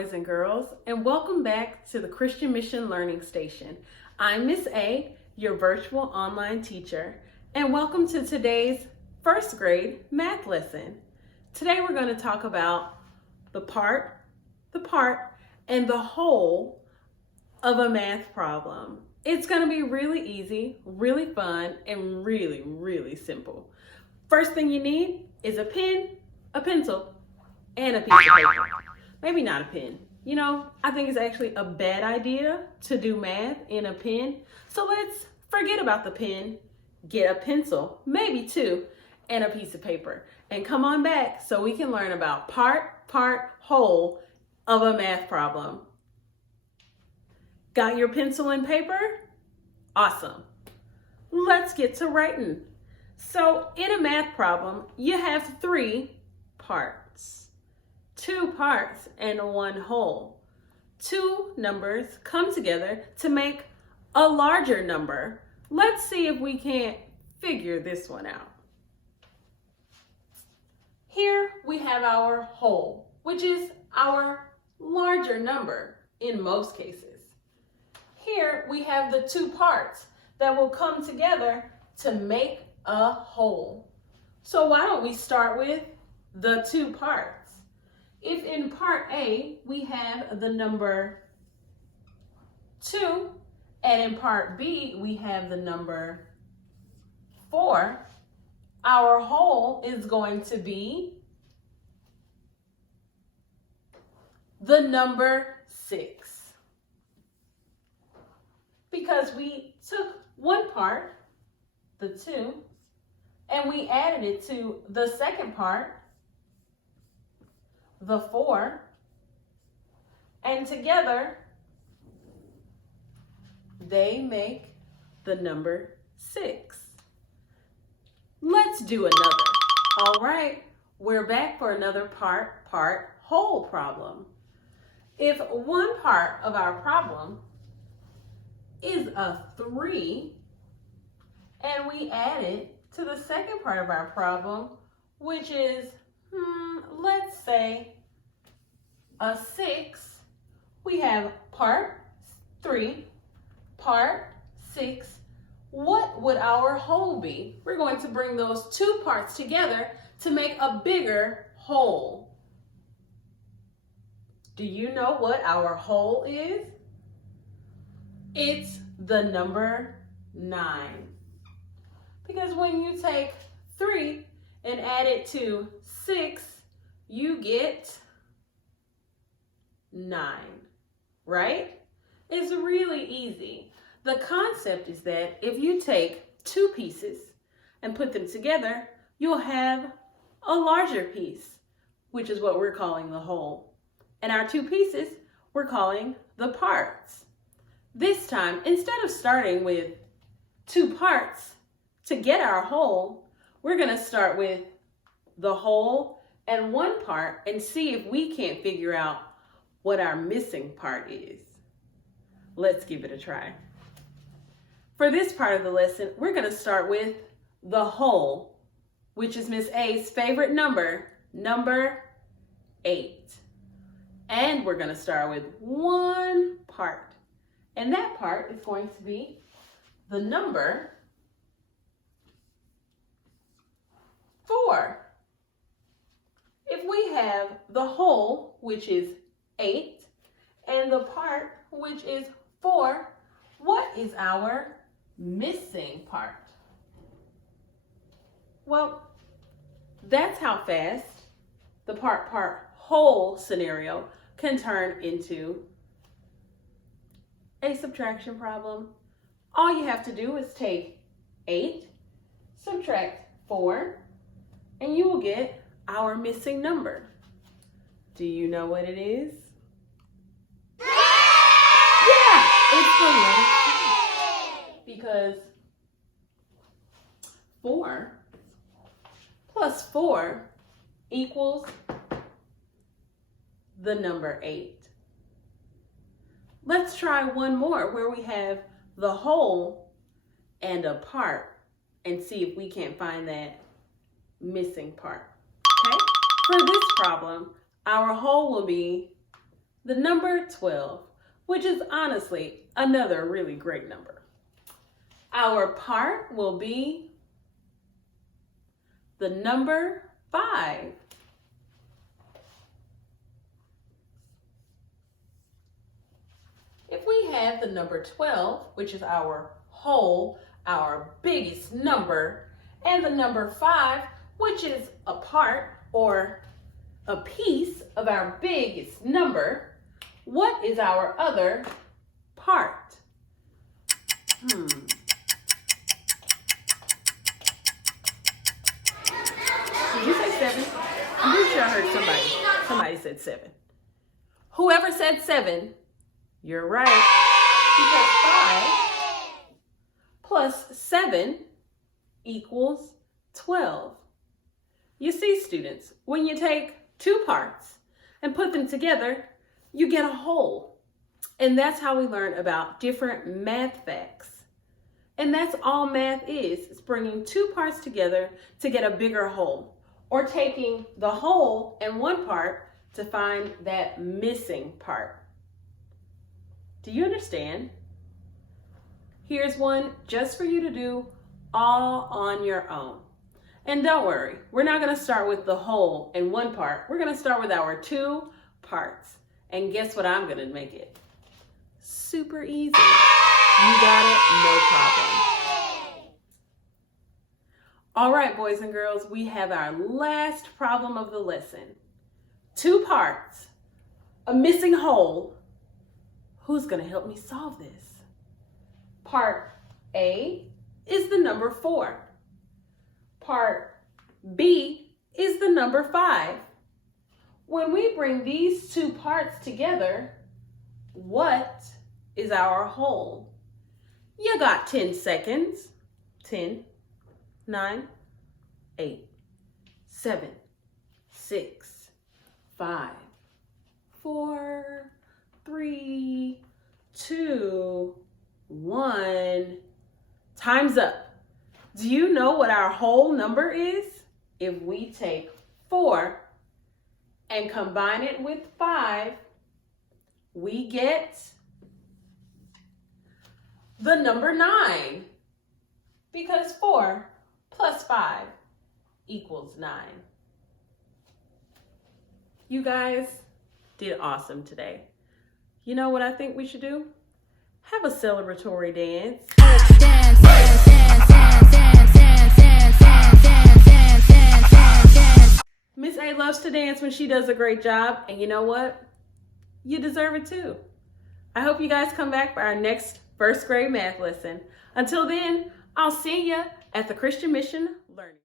boys and girls, and welcome back to the Christian Mission Learning Station. I'm Miss A, your virtual online teacher, and welcome to today's first grade math lesson. Today we're going to talk about the part, and the whole of a math problem. It's going to be really easy, really fun, and really simple. First thing you need is a pen, a pencil, and a piece of paper. Maybe not a pen. You know, I think it's actually a bad idea to do math in a pen. So let's forget about the pen, get a pencil, maybe two, and a piece of paper. And come on back so we can learn about part, whole of a math problem. Got your pencil and paper? Awesome. Let's get to writing. So in a math problem, you have three parts. Two parts and one whole. Two numbers come together to make a larger number. Let's see if we can't figure this one out. Here we have our whole, which is our larger number in most cases. Here we have the two parts that will come together to make a whole. So why don't we start with the two parts? If in part A we have the number 2, and in part B we have the number 4, our whole is going to be the number 6. Because we took one part, the 2, and we added it to the second part, the 4, and together they make the number 6. Let's do another. All right, we're back for another part, whole problem. If one part of our problem is a 3, and we add it to the second part of our problem, which is, let's say a 6, we have part 3, part 6. What would our whole be? We're going to bring those two parts together to make a bigger whole. Do you know what our whole is? It's the number 9. Because when you take 3 and add it to 6, you get 9, right? It's really easy. The concept is that if you take two pieces and put them together, you'll have a larger piece, which is what we're calling the whole. And our two pieces, we're calling the parts. This time, instead of starting with two parts to get our whole, we're going to start with the whole and one part and see if we can't figure out what our missing part is. Let's give it a try. For this part of the lesson, we're going to start with the whole, which is Miss A's favorite number, number 8. And we're going to start with one part. And that part is going to be the number 4. If we have the whole, which is 8, and the part, which is 4, what is our missing part? Well, that's how fast the part, whole scenario can turn into a subtraction problem. All you have to do is take 8, subtract 4, and you will get our missing number. Do you know what it is? Yeah, it's the letter C. Because 4 plus 4 equals the number 8. Let's try one more where we have the whole and a part and see if we can't find that missing part. Okay? For this problem, our whole will be the number 12, which is honestly another really great number. Our part will be the number 5. If we have the number 12, which is our whole, our biggest number, and the number 5, which is a part or a piece of our biggest number, what is our other part? Did you say 7? I'm pretty sure I heard somebody said 7. Whoever said 7, you're right. Because 5 plus 7 equals 12. You see, students, when you take 2 parts and put them together, you get a whole. And that's how we learn about different math facts. And that's all math is bringing 2 parts together to get a bigger whole, or taking the whole and one part to find that missing part. Do you understand? Here's one just for you to do all on your own. And don't worry, we're not going to start with the whole and one part. We're going to start with our 2 parts. And guess what I'm going to make it? Super easy. You got it, no problem. All right, boys and girls, we have our last problem of the lesson. 2 parts, a missing whole. Who's going to help me solve this? Part A is the number 4. Part B is the number 5. When we bring these 2 parts together, what is our whole? You got 10 seconds. 10, 9, 8, 7, 6, 5, 4, 3, 2, 1. Time's up. Do you know what our whole number is? If we take 4 and combine it with 5, we get the number 9, because 4 plus 5 equals 9. You guys did awesome today. You know what I think we should do? Have a celebratory dance. Miss A loves to dance when she does a great job, and you know what? You deserve it too. I hope you guys come back for our next first grade math lesson. Until then, I'll see you at the Christian Mission Learning.